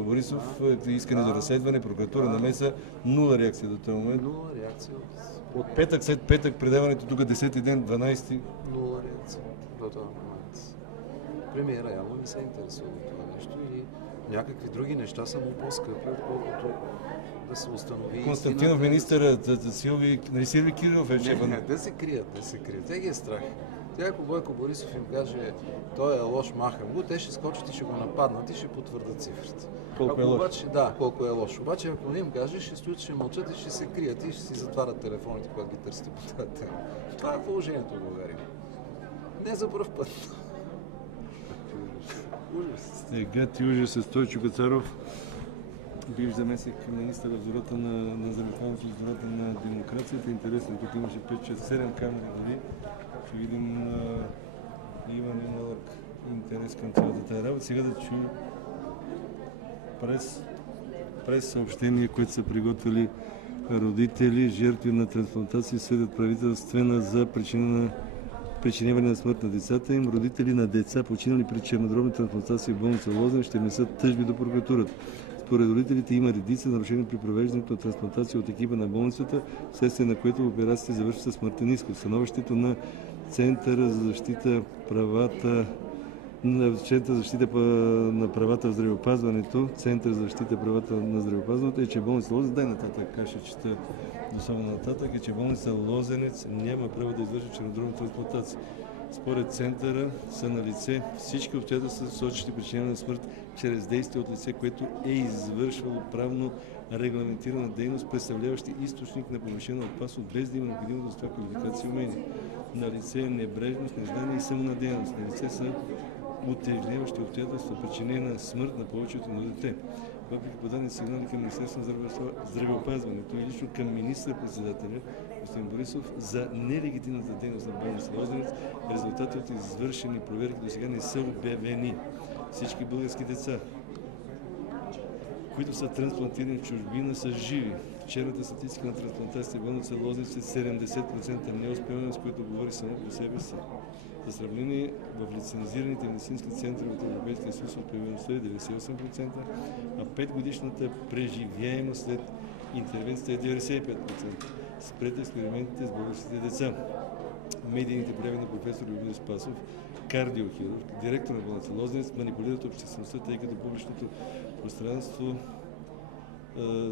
Борисов, искане за разследване, прокуратура, намеса, нула реакция до този момент. Нула реакция. От петък, след петък, предаването тук 10-ти ден, 12-ти. Нула реакция до този момент. Премиера явно не се интересува от това нещо или някакви други неща са му по-скъпи, отколкото да се установи. Константинов, министър Силви Кирилов е шефа. Да се крият. Те ги е страх. Тя, ако Бойко Борисов им каже, той е лош, махам го, те ще скочат и ще го нападнат и ще потвърдят цифрите. Колко е лош? Да, колко е лош. Обаче, ако не им каже, ще стоят, ще мълчат и ще се крият и ще си затварят телефоните, когато ги търсите по тази тема. Това е положението в България. Не за пръв път. Ужас. Стегът и ужас с Стойчо Кацаров. Бивш заместник министър в зората на здравеопазването, в зората на демокрацията. Интересно, тук имаше 5-7 камери дори. Ще видим, имаме малък интерес към цялата тази работа. Сега да чуем през съобщения, които са приготвили родители, жертви на трансплантация, съдят правителствена за причиняване на смърт на децата им. Родители на деца, починали при чернодробни трансплантации в болница Лозен, ще внесат тъжби до прокуратурата. Според родителите има редица нарушения при провеждането на трансплантация от екипа на болницата, вследствие на което операцията завършва със смъртен изход. Становището на Центъра за защита правата на правата в здравеопазването, Център за защита правата на здравеопазването е, че болница Лозенец, дай нататък, ще чета дословно нататък, е, че болница Лозенец няма право да извършва чернодробна трансплантация. Според Центъра са на лице всички обстоятелства, сочещи причиняване на смърт чрез действие от лице, което е извършвало правно регламентирана дейност, представляващи източник на повишена опасност, без да има необходимост за това квалификация и умения. На лице е небрежност, незнание и самонадеяност. На лице са утежняващи обстоятелства, причинена смърт на повечето на дете. Въпреки подадени сигнали към Министерството на здравеопазването и лично към министър-председателя господин Борисов за нелегитимната дейност на болница Лозенец, резултати от извършени проверки до сега не са обявени. Всички български деца, които са трансплантирани в чужбина, са живи. Черната статистика на трансплантацията в болница Лозенец е 70% неуспеваемост, с което говори само по себе си. За сравнение, в лицензираните медицински центрове от Европейския съюз успеваемостта е 98%, а 5-годишната преживяемост след интервенцията е 95%. Спрете експериментите с българските деца. Медийните прояви на професор Любомир Спасов, кардиохирург, директор на болница Лозенец, манипулират обществеността, тъй като публичното пространство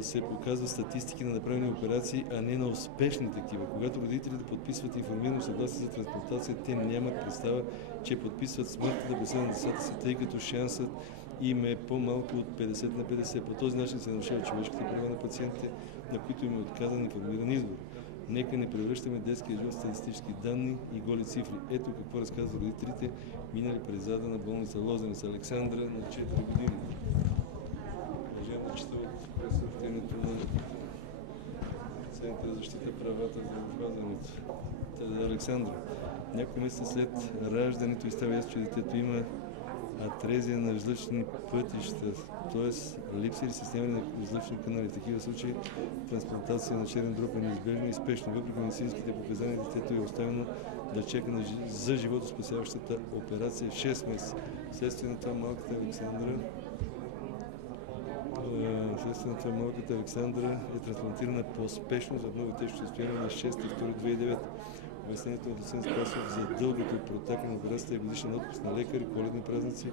се показва статистики на направени операции, а не на успешни такива. Когато родителите подписват информирано съгласие за трансплантация, те нямат представа, че подписват смъртната присъда на децата си, тъй като шансът им е по-малко от 50 на 50. По този начин се нарушават човешките права на пациентите, на които им е отказан информиран избор. Нека не превръщаме детския живот в статистически данни и голи цифри. Ето какво разказват родителите, минали през зада на болница Лозенец. Александра на 4 години. Уважаемо чета от пресъобщението на Центъра за защита правата в здравеопазването. Александра, няколко месеца след раждането и става ясно, че детето има атрезия на жлъчни пътища, т.е. липса или стесняване на жлъчни канали. В такива случаи трансплантация на черен дроб е неизбежна и спешна. Въпреки медицинските показания, детето е оставено да чака за животоспасяващата операция 6 месеца. Вследствие на това малката Александра е трансплантирана по-спешно за много тежко състояние на 6.2.2009. Обяснението на доцент Спасов за дългото протакане на операцията е годишен отпуск на лекари, коледни празници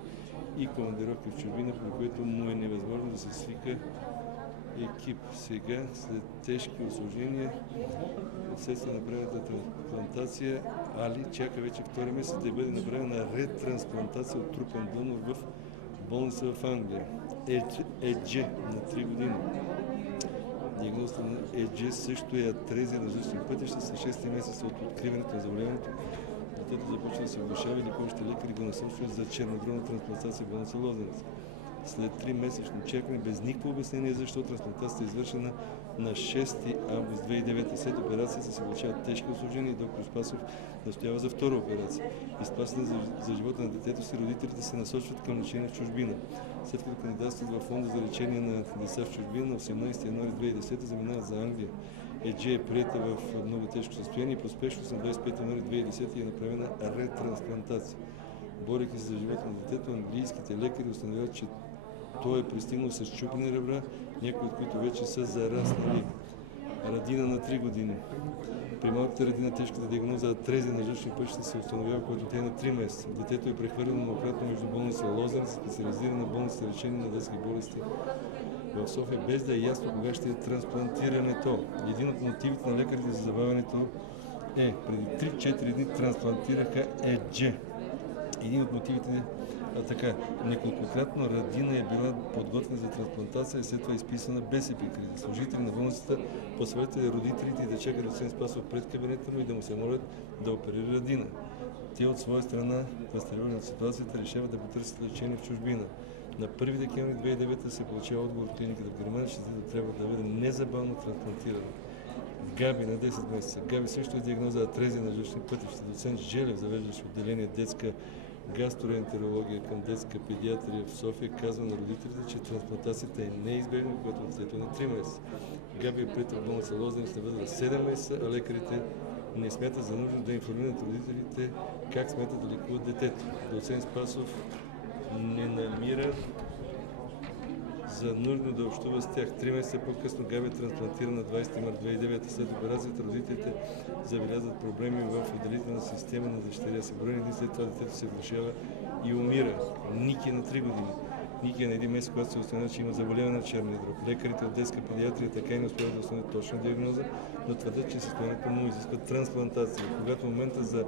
и командировки в чужбина, при което му е невъзможно да се свика екип. Сега, след тежки усложнения, вследствие на направената трансплантация, Али чака вече втори месец да бъде направена ретрансплантация от трупен донор в болница в Англия. Едже на 3 години. Диагнозата на Едже също е атрезия на жлъчни пътища с 6 месеца от откриването на заболяването. Детето започва да се влошава и лечащите лекари го насочват за чернодробна трансплантация в болница Лозенец. След 3-месечно чакане, без никакво обяснение защо трансплантацията е извършена на 6 август 2009. След операцията се получават тежки усложнения и доктор Спасов настоява за втора операция. Изплащане за живота на детето си, родителите се насочват към лечение в чужбина. След като кандидатстват във фонда за лечение на деца в чужбина, на 18 януари 2010 заминават за Англия. Едже е приета в много тежко състояние и по спешност на 25 януари 2010 е направена ретрансплантация. Борейки се за живота на детето, английските лекари установяват, че Той е пристигнал с счупени ребра, някои от които вече са зараснали. Радина на 3 години. При малката Радина тежката диагноза атрезия на жълчни пътища се установява, когато те е на 3 месеца. Детето е прехвърлено многократно между болница Лозенец, специализирана болница за лечение на детски болести в София, без да е ясно кога ще е трансплантирането. Един от мотивите на лекарите за забавянето е, преди 3-4 дни трансплантираха ЕДЖ. Един от мотивите така, неколкократно Радина е била подготвена за трансплантация и след това изписана без епикриза. Служители на болницата посъветват родителите да чакат доцент Спасов пред кабинета му и да му се молят да оперира Радина. Те от своя страна, възстановени от ситуацията, решават да потърсят лечение в чужбина. На 1 декември 2009 се получава отговор от клиниката в Германия, че детето трябва да бъде незабавно трансплантирано. Габи на 10 месеца. Габи също е диагноза атрезия на жълчни пътища. Доцент Желев, завеждащ отделение детска гастроентерология към детска педиатрия в София, казва на родителите, че трансплантацията е неизбежна, когато детето е на 3 месеца. Габи е приета в болница Лозенец на възраст 7 месеца, а лекарите не смятат за нужно да информират родителите как смятат да лекуват детето. Доцент Спасов не намира за нужно да общува с тях. 3 месеца по-късно Габи е трансплантирана на 20 март 2009. След операцията родителите забелязват проблеми в отделителната система на дъщеря си. Броени дни след това детето се влошава и умира. Ники е на 3 години. Ники е на 1 месец, когато се установява, че има заболяване на черния дроб. Лекарите от детска педиатрия така и не успяват да установят точна диагноза, но твърдят, че състоянието му изисква трансплантация. Когато момента за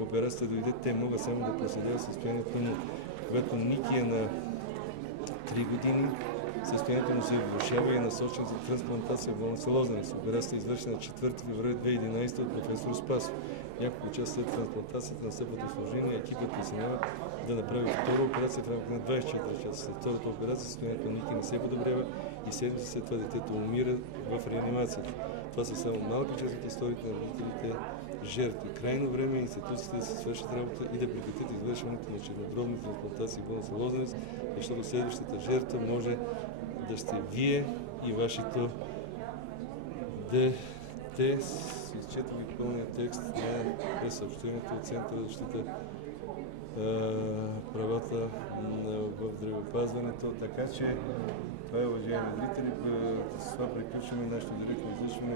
операцията дойде, те могат само да проследяват състоянието му. Когато Ники е на 3 години, състоянието му се влошава и е насочен за трансплантация в болница Лозенец. Операцията е извършена на 4 февруари 2011 от професор Спасов. Няколко часа след трансплантацията настъпват осложнения, екипът преценява да направи втора операция в рамките на 24 часа. След втората операция състоянието на Ники не се подобрява и седмица след това детето умира в реанимацията. Това са само малка част от историите на родителите жертви. Крайно време е институциите да се свършат работа и да прекратят извършването на чернодробни трансплантации в болница Лозенец, защото следващата жертва може да сте вие и вашето дете. Изчетох и пълния текст на съобщението от Центъра за защита правата в здравеопазването. Така че това е, уважаеми зрители, с това приключваме нашето директно изслушване.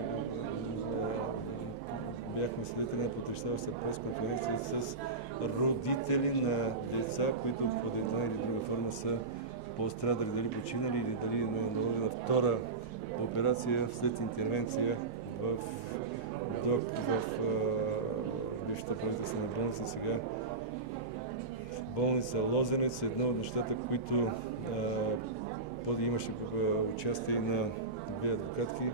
Бяхме свидетели на потрещаваща пресконференция с родители на деца, които по една или друга форма са пострадали, дали починали или дали е наложена втора операция след интервенция в бившата правителствена болница, сега болница Лозенец. Едно от нещата, които имаше участие на две адвокатки.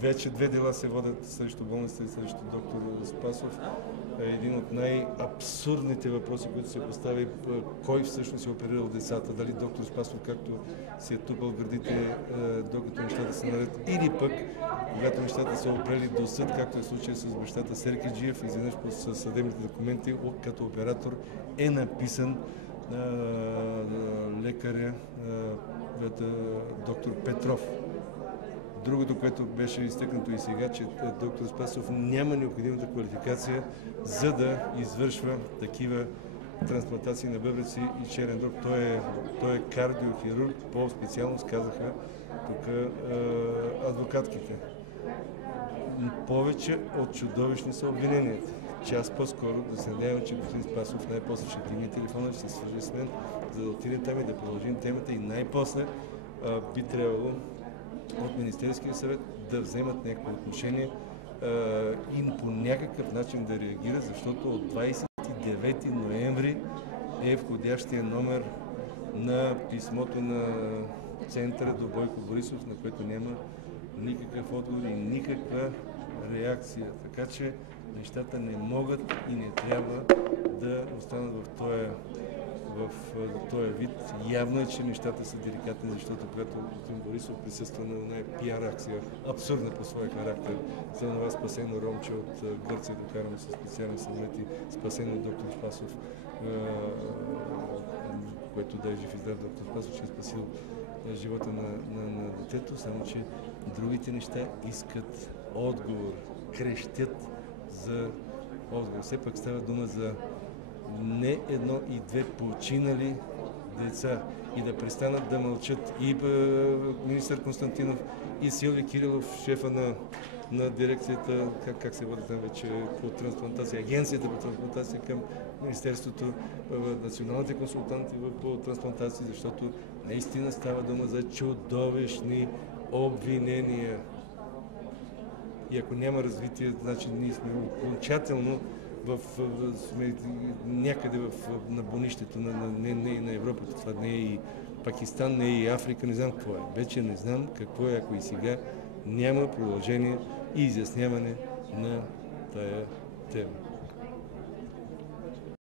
Вече 2 дела се водят срещу болницата и срещу доктор Спасов. Един от най-абсурдните въпроси, които се постави, кой всъщност е оперирал децата, дали доктор Спасов, както си е тупал гърдите, докато нещата са наред, или пък, когато нещата са опрели до съд, както е случай с бащата Серкеджиев, изведнъж по съдебните документи, като оператор е написан лекаря доктор Петров. Другото, което беше изтъкнато и сега, че доктор Спасов няма необходимата квалификация, за да извършва такива трансплантации на бъбреци и черен дроб. Той е кардиохирург, по специалност казаха тук адвокатките. Повече от чудовищни са обвиненията. Час по-скоро да се надяваме, че господин Спасов най-после ще дигне телефона, ще се свържи с мен, за да отидем там и да продължим темата и най-после би трябвало от Министерския съвет да вземат някакво отношение и по някакъв начин да реагира, защото от 29 ноември е входящия номер на писмото на центъра до Бойко Борисов, на което няма никакъв отговор и никаква реакция. Така че нещата не могат и не трябва да останат в този вид. Явно е, че нещата са деликатни, защото когато господин Борисов присъства на една пиар акция, абсурдна по своя характер, за това спасено ромче от Гърция, докарано със специални самолети, спасено от доктор Спасов, което да е жив и здрав доктор Спасов, че е спасил живота на детето, само че другите неща искат отговор, крещят за отговор. Все пак става дума за не едно и две починали деца и да престанат да мълчат и министър Константинов, и Силви Кирилов, шефа на дирекцията, как се води там вече, по трансплантация, агенцията по трансплантация към Министерството, националните консултанти по трансплантации, защото наистина става дума за чудовищни обвинения. И ако няма развитие, значи ние сме окончателно сме някъде на бунището на Европа. Това не е и Пакистан, не е и Африка, не знам какво е. Вече не знам какво е, ако и сега няма продължение и изясняване на тая тема.